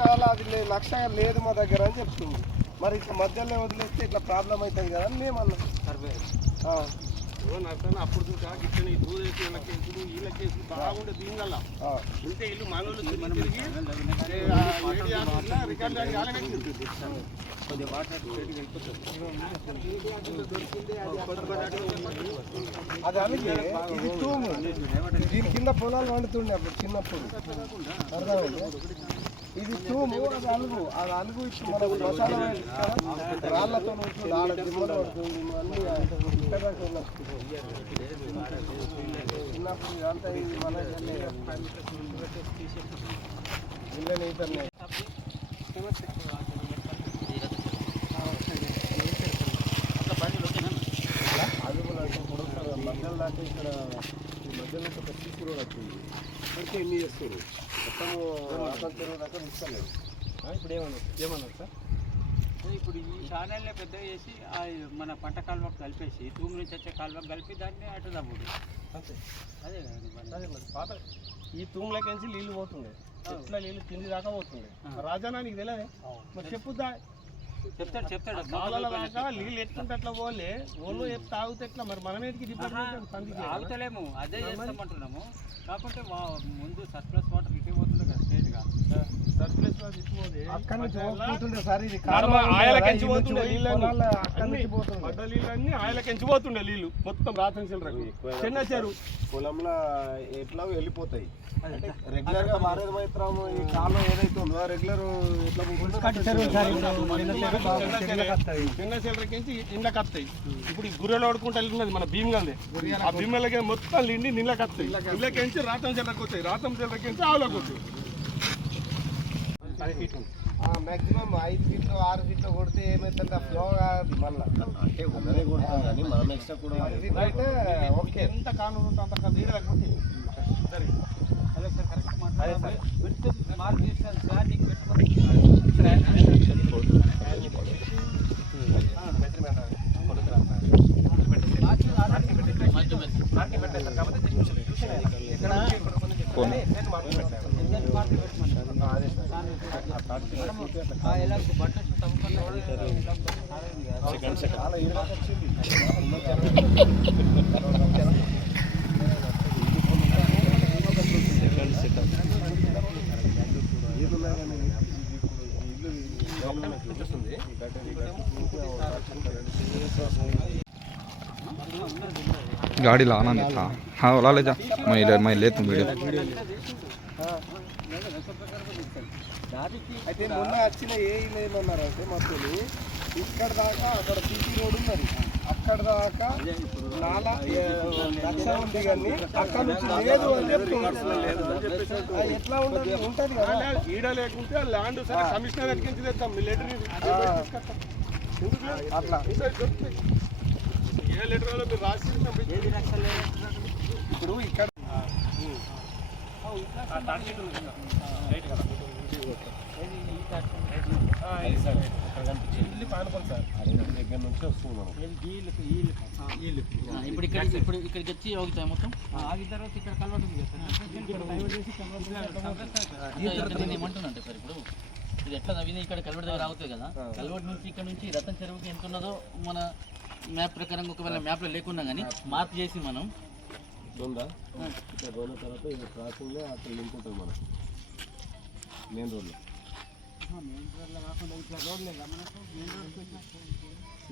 నాలా అది లక్ష లేదు మా దగ్గర అని చెప్తుంది. మరి ఇట్లా మధ్యలో వదిలేస్తే ఇట్లా ప్రాబ్లం అవుతుంది కదా అని మేము అన్నాం. ఆ, అప్పుడు చూసా దూద బాగుండే దీనివల్ల. ఉంటే ఇల్లు. అది అలాగే ఇది తూము. దీని కింద పొలాలు వండుతుండే అప్పుడు చిన్నప్పుడు. అర్థమైంది? ఇది తూము అది అలుగు. అది అలుగు ఇప్పుడు మన శ్మశానం రాళ్ళతో ఆడ దిమ్మలు పడుతుంది అన్ని చిన్నప్పుడు ఇదంతా ఇది మన అది కూడా అంటే ఇక్కడ మధ్యలో ఒక సీసీ రోడ్ వచ్చింది అంటే ఎన్ని చేస్తారు మొత్తము అసలు దాకా తీసుకోలేదు ఇప్పుడు ఏమన్నా ఏమన్నారు సార్? ఇప్పుడు ఈ ఛానల్ని పెద్దగా చేసి మన పంట కాలువకు కలిపేసి తూము నుంచి వచ్చే కాలువకు కలిపి దాన్ని అటు దమ్ముడు అంతే అదే మరి పాత ఈ తూములకించి నీళ్ళు పోతుండే. ఎట్లా నీళ్ళు కింది దాకా పోతుండే? రాజానా నీకు తెలియదే మరి చెప్పుదా చెప్తాడు చెప్తాడు. నీళ్ళు ఎట్లుంటే అట్లా పోలే ఓళ్ళు ఎప్పుడు తాగితే ఎట్లా మరి? మనం ఏంటికి ఆగుతలేము. అదే చేస్తామంటున్నాము. వా- ముందు సర్ప్లస్ వాటర్ ఇటే పోతుంది కదా స్ట్రేట్గా సర్ప్లస్ ఇచ్చిపోతే అక్కడ నుంచి పోతుండే సార్ ఇది కడమ ఆయలకెంచి పోతుండే నీళ్ళన్నీ. అక్కడ నుంచి పోతుండే పడ్డ నీళ్ళన్నీ ఆయలకెంచి పోతుండే నీళ్ళు. మొత్తం రాతం చిల్లరకు చిన్న చెరువు పొలంలో ఎట్లా వెళ్ళిపోతాయి? అంటే రెగ్యులర్గా మారేది మాత్రం ఈ కాలం ఏదైతే ఉందో రెగ్యులర్ ఎట్లా చిన్న చిల్లరకించి ఇండ్లకి వస్తాయి ఇప్పుడు ఈ గుర్రెలు ఆడుకుంటూ వెళ్తున్నది మన భీమగందే ఆ భీమలకి మొత్తం నిండి నీళ్ళకి వస్తాయి ఇళ్ళకించి రాతం చిల్లరకు వస్తాయి రాతం చిల్లరకించి ఆవులకు వస్తాయి. మాక్సిమం ఐదు ఫీట్లు ఆరు ఫీట్లు కొడితే ఏమైతుందంటే ఆ ఫ్లో కాదు మళ్ళీ అంటే ఉన్నదే కొడతాం కానీ మనం ఎక్స్ట్రా కూడా అయితే ఓకే ఎంత కాను ఉంటే అంత నీళ్ళు లేకపోతే సరే అదే సార్ కరెక్ట్ మాట్లాడాలి విత్ మార్క్ చేస్తాను సార్ నీకు పెట్టుకోండి చాలా ఇరుగా వచ్చింది ఏదున్నా కానీ ఇల్లు చూపిస్తుంది गाड़ी लाना नहीं था हाँ ओला ले जा मैं ले मैं ले तुम वीडियो అయితే మొన్న వచ్చిన ఏ ఇల్లు ఏమన్నారు అంటే మధ్యలో ఇక్కడ దాకా అక్కడ సీసీ రోడ్ ఉన్నది అక్కడ దాకా నాలా లక్ష ఉంది కానీ అక్కడ నుంచి లేదు అని ఆ, ఎట్లా ఉండదు ఉంటది కదా ఈడ లేకుంటే ల్యాండ్ సరే కమిషనర్ ఎక్కించి తెద్దాం లెటర్. అట్లా ఏ లెటర్ రాసి ఇప్పుడు ఇక్కడ ఇల్లు పానుకోండి సార్ దగ్గర నుంచి వస్తుంది మనం ఇప్పుడు ఇక్కడ ఇప్పుడు ఇక్కడికి వచ్చి ఆగుతాయి మొత్తం? ఆగిన తర్వాత ఇక్కడ కలవట్ నేను సార్. ఇప్పుడు ఇది ఎట్లా నవ్వింది ఇక్కడ కలవట్ దగ్గర ఆగుతుంది కదా. కలవట్ నుంచి ఇక్కడ నుంచి రతన్ చెరువుకి ఎంత ఉన్నదో మన మ్యాప్ ప్రకారం ఒకవేళ మ్యాప్లో లేకున్నా కానీ మార్క్ చేసి మనం ఉందా ఇక్కడ తర్వాత ఇది క్రాసింగ్లో అక్కడ లింక్ ఉంటుంది మనం. మెయిన్ రోడ్లో.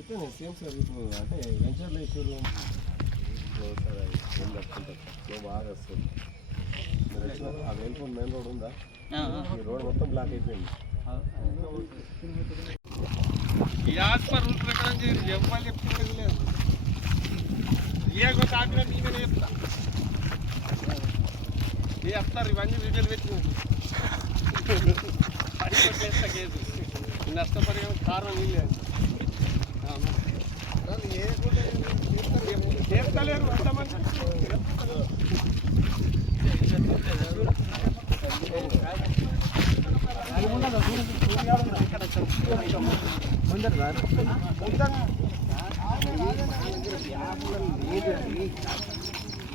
ఇట్లా సేమ్ సార్ ఇప్పుడు అంటే వెంచర్లో సార్ ఏం కట్టుకుంటారు? ఫ్లో బాగా వస్తుంది. ఆ వేల్పూర్ మెయిన్ రోడ్ ఉందా. ఈ రోడ్ మొత్తం బ్లాక్ అయిపోయింది. ఈ ఆస్పర్ రూల్ ప్రకారం చేయండి. ఎవరు చెప్తున్నది లేదు. ఏ కొంత ఆగ్రహం నేనే చెప్తా. ఏ చెప్తారు ఇవన్నీ వీడియోలు పెట్టి నష్టపరిహారం కారణం వీళ్ళే చేస్తలేరు అంతమంది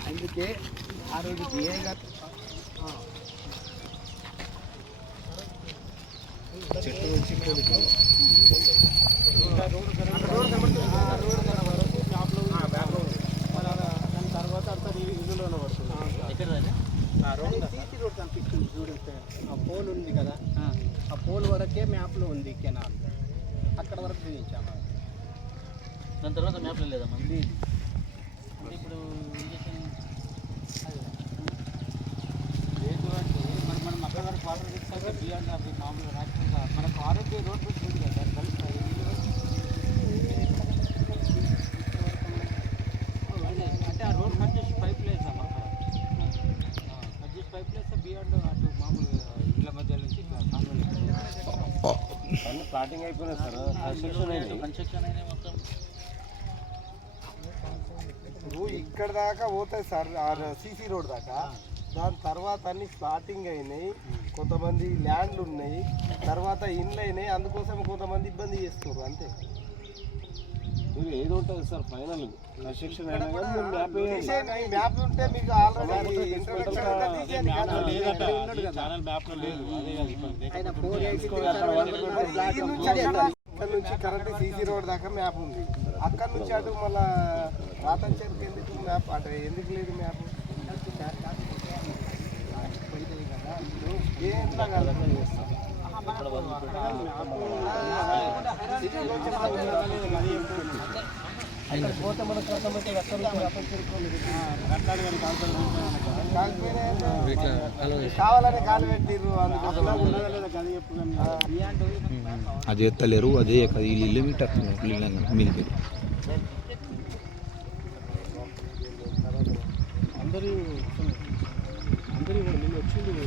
అందుకే ఆ రోజు డిఏ గారు దాని తర్వాత అంతా ఇందులోనే పడుతుంది? సీసీ రోడ్ కనిపిస్తుంది చూడండి ఆ పోల్ ఉంది కదా ఆ. పోల్ వరకే మ్యాప్లో ఉంది కెనాల్ అక్కడ వరకు దించాము దాని తర్వాత మ్యాప్లో లేదా అంటే ఇప్పుడు ఇంజక్షన్ లేదు అంటే మరి మనం అక్కడ వరకు వాటర్ తీసుకుంటే బియాండ్ అవి మామూలుగా రాకుండా మనకు ఆరోగ్య రోడ్ ఉంది కదా దాన్ని కలుస్తాయి అంటే ఆ రోడ్ కట్ చేసి పైప్ లేదు అక్కడ కట్ చేసి పైప్ లేస్తే బియాండ్ అటు ఇళ్ళ మధ్య నుంచి స్టార్టింగ్ అయిపోయినా సార్ కన్స్ట్రక్షన్ మొత్తం ఇప్పుడు ఇక్కడ దాకా పోతాయి సార్ సీసీ రోడ్ దాకా. దాని తర్వాత అన్ని స్టార్టింగ్ అయినాయి. కొంతమంది ల్యాండ్లు ఉన్నాయి తర్వాత ఇండ్లు అయినాయి అందుకోసం కొంతమంది ఇబ్బంది చేస్తున్నారు అంతే. ఏది ఉంటుంది సార్ ఫైనల్ కన్స్ట్రక్షన్ మ్యాప్ ఉంటే మీకు ఆల్రెడీ. ఛానల్ మ్యాప్ లేదు అదే కదా నుంచి అక్కడ- ఇక్కడ నుంచి కరెంట్ సీసీ రోడ్ దాకా మ్యాప్ ఉంది. అక్కడ నుంచి అటు మళ్ళా రాతన్ చెరుకు ఎందుకు మ్యాప్ అటు ఎందుకు లేదు మ్యాప్ ఏంట్లా కదా అక్కడ పోతే మనకు అర్థమైతే అక్కడ కాలు పెట్టిర్రు అది ఎత్తలేరు అదే అది ఇల్లు మీటర్ మీదకి. మీరు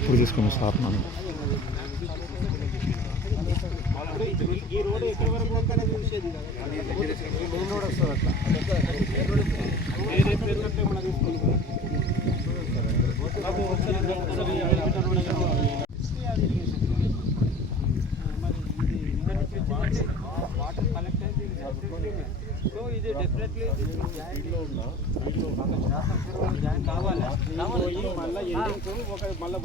ఇప్పుడు తీసుకుని సార్ ఈ రోడ్ ఎక్కడి వరకు పోతానే చూసేది మెయిన్ రోడ్ వస్తుంది అట్లా వేరే పేరు కట్టే మన తీసుకుంటాం వాటర్ కలెక్ట్ అయితే సో ఇది డెఫినెట్లీ కావాలి. మళ్ళీ ఎండింగ్ ఒక మళ్ళీ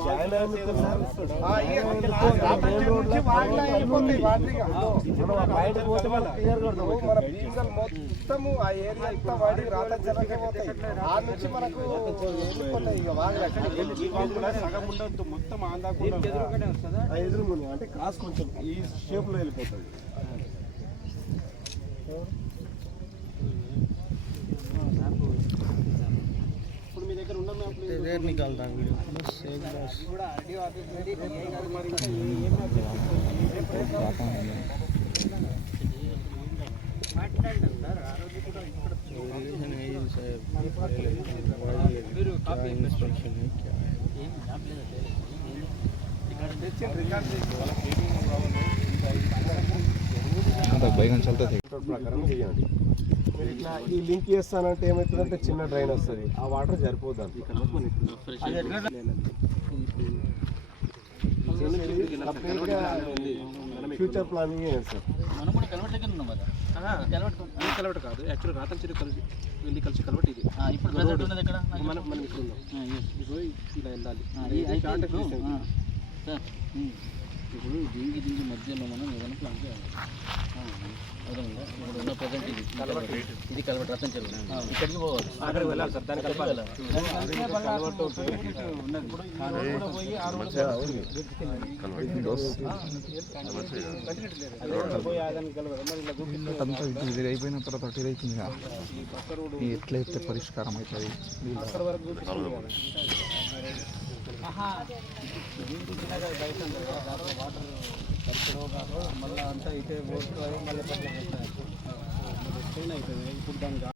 మొత్తము ఆ ఏరియా అంతా వాడికి రాత జనకే పోతాయి. ఆ నుంచి మనకు వెళ్ళిపోతాయి ఇక వాగులు సగం ఉండొద్దు మొత్తం ఆంధ్రా ఎదురుముని అంటే కాసు కొంచెం ఈ షేప్లో వెళ్ళిపోతుంది ఇప్పుడు మీ దగ్గర ఉన్న మ్యాప్ ఏం మ్యాప్ లేదా ప్రకారం చేయండి మీరు ఇట్లా ఈ లింక్ చేస్తానంటే ఏమవుతుందంటే చిన్న డ్రైన్ వస్తుంది. ఆ వాటర్ సరిపోద్ది ఫ్యూచర్ ప్లానింగ్ సార్? మనం కూడా కలవట్ దగ్గర ఉన్నాం కదా. కలవట్ కలవట కాదు. యాక్చువల్ రాతం చెరువు కలిసి వెళ్ళి కలిసి కలవట ఇది. ఇప్పుడు ప్రజెంట్ ఉన్నది ఎక్కడ? మనం మనం ఇక్కడ ఉన్నాం. ఇప్పుడు ఇలా వెళ్ళాలి. ఇప్పుడు దీనికి దీనికి మధ్యలో మనం ఏదైనా ప్లాన్ చేయాలి ఆ, అర్థమైందా ఇప్పుడు ఉన్న ప్రజెంట్ ఇది. కలవట్. ఇది కలవట్ రతం చెరువు. ఇక్కడికి పోవాలి. అక్కడికి వెళ్ళాలి సార్ దానికి ఇక్కడికి వెళ్ళాలి? అంతా ఇది అయిపోయిన తర్వాత ఇది అవుతుంది కదా. ఇది ఎట్లా అయితే పరిష్కారం అవుతుంది? మళ్ళీ అంతా ఇటే పోతుంది మళ్ళీ అయిపోయింది? ఇప్పుడు దానికి